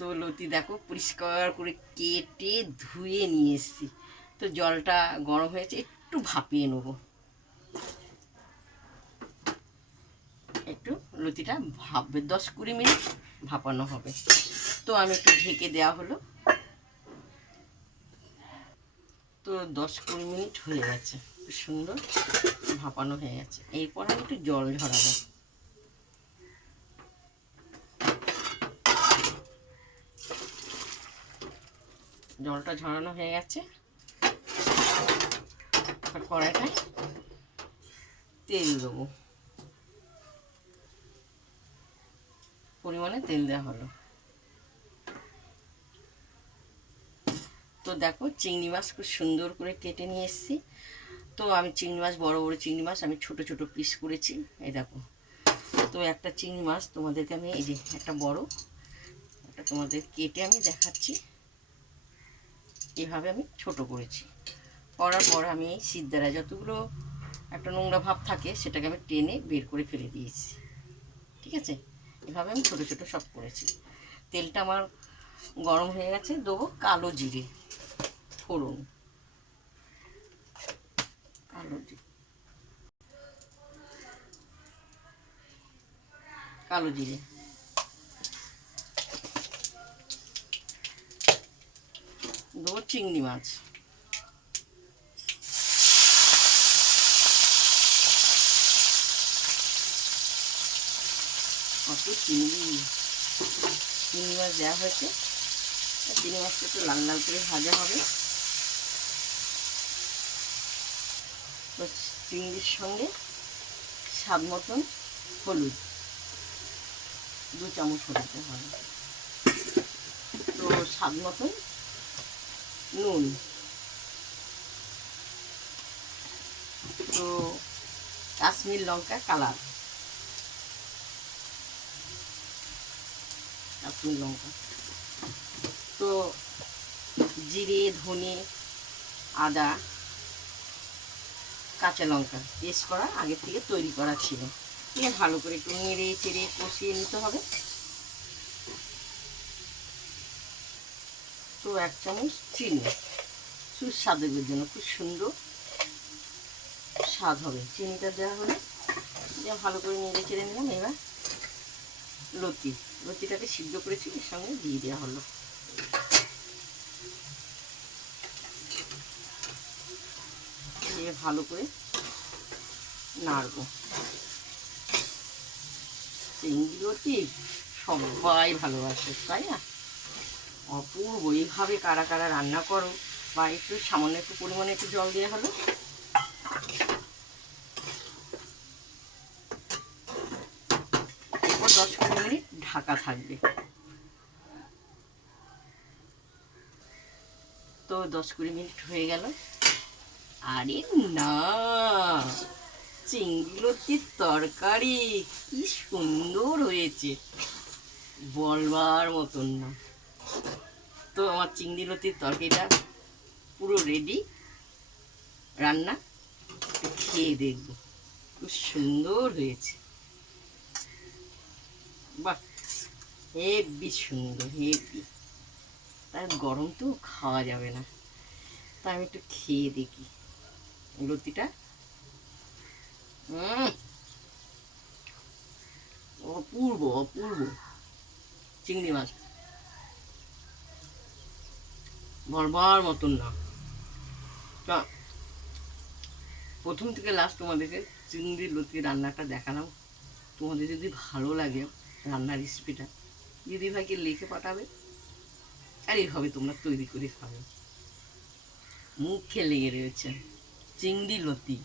তো লতি দেখো পরিষ্কার করে কেটে ধুয়ে নিয়ে এসেছি। তো জলটা গরম হয়েছে, একটু ভাপিয়ে নেব, একটু লতিটা ভাপবে, 10-20 মিনিট ভাপানো হবে। তো আমি একটু ঢেকে দেওয়া হলো। তো 10-20 মিনিট হয়ে গেছে, খুব সুন্দর ভাপানো হয়ে গেছে। এরপর আমি একটু জল ঝরাবো। জলটা ঝরানো হয়ে গেছে। কড়াইটায় তেল দেবো, পরিমাণে তেল দেওয়া হলো। তো দেখো চিংড়ি মাছ খুব সুন্দর করে কেটে নিয়ে এসেছি। তো আমি চিংড়ি মাছ, বড় বড় চিংড়ি মাছ আমি ছোট ছোট পিস করেছি, এই দেখো। তো একটা চিংড়ি মাছ তোমাদেরকে আমি, এই যে একটা বড়, একটা তোমাদের কেটে আমি দেখাচ্ছি। এভাবে আমি ছোট করেছি। করার পর আমি এই সিদ্ধারা যতগুলো একটা নোংরা ভাব থাকে সেটাকে আমি টেনে বের করে ফেলে দিয়েছি। ঠিক আছে, এভাবে আমি ছোট ছোট সব করেছি। তেলটা আমার গরম হয়ে গেছে, দেবো কালো জিরে ফোড়ন। কালো জিরে দেবো, চিংড়ি মাছ, কত চিংড়ি মাছ দেওয়া হয়েছে। চিংড়ি মাছটা একটু লাল লাল করে ভাজা হবে। তো চিংড়ির সঙ্গে স্বাদ মতন হলুদ, 2 চামচ হলুদ হবে। তো স্বাদ মতন নুন। তো কাশ্মীর লঙ্কা কালার, কাশ্মীর লঙ্কা। তো জিরে, ধনে, আদা, কাঁচা লঙ্কা পেস্ট করা আগে থেকে তৈরি করা ছিল। দিয়ে ভালো করে একটু নেড়ে চেড়ে কষিয়ে নিতে হবে। তো 1 চামচ চিনি, সুস্বাদের জন্য খুব সুন্দর স্বাদ হবে। চিনিটা দেওয়া হলে দিয়ে ভালো করে নেড়ে চেড়ে নিলাম। এবার লতিটাকে সিদ্ধ করেছি এর সঙ্গে দিয়ে দেওয়া হলো। দিয়ে ভালো করে নাড়বো। চিংড়ি লতি সবাই ভালোবাসে, তাই না? অপূর্ব। এইভাবে কারা কারা রান্না করো, বা একটু সামান্য একটু পরিমাণে একটু জল দেওয়া হলো। এরপর 10-15 মিনিট ঢাকা থাকবে। তো 10-20 মিনিট হয়ে গেল। আরে না, চিংড়ি লতির তরকারি কি সুন্দর হয়েছে, বলবার মতন না। তো আমার চিংড়ি লতির তরকারিটা পুরো রেডি, রান্না খেয়ে দেখবো, খুব সুন্দর হয়েছে। বাহ, হেবি সুন্দর, হেবি। তার গরম তো খাওয়া যাবে না, তা আমি একটু খেয়ে দেখি লতিটা। অপূর্ব অপূর্ব চিংড়ি মাছ, বলবার মতন না। তা প্রথম থেকে লাস্ট তোমাদেরকে চিংড়ি লতি রান্নাটা দেখালাম। তোমাদের যদি ভালো লাগে রান্নার রেসিপিটা, দিদিভাইকে লিখে পাঠাবে, আর এইভাবে তোমরা তৈরি করে খাবে। মুখে লেগে রয়েছে চিংড়ি লতি।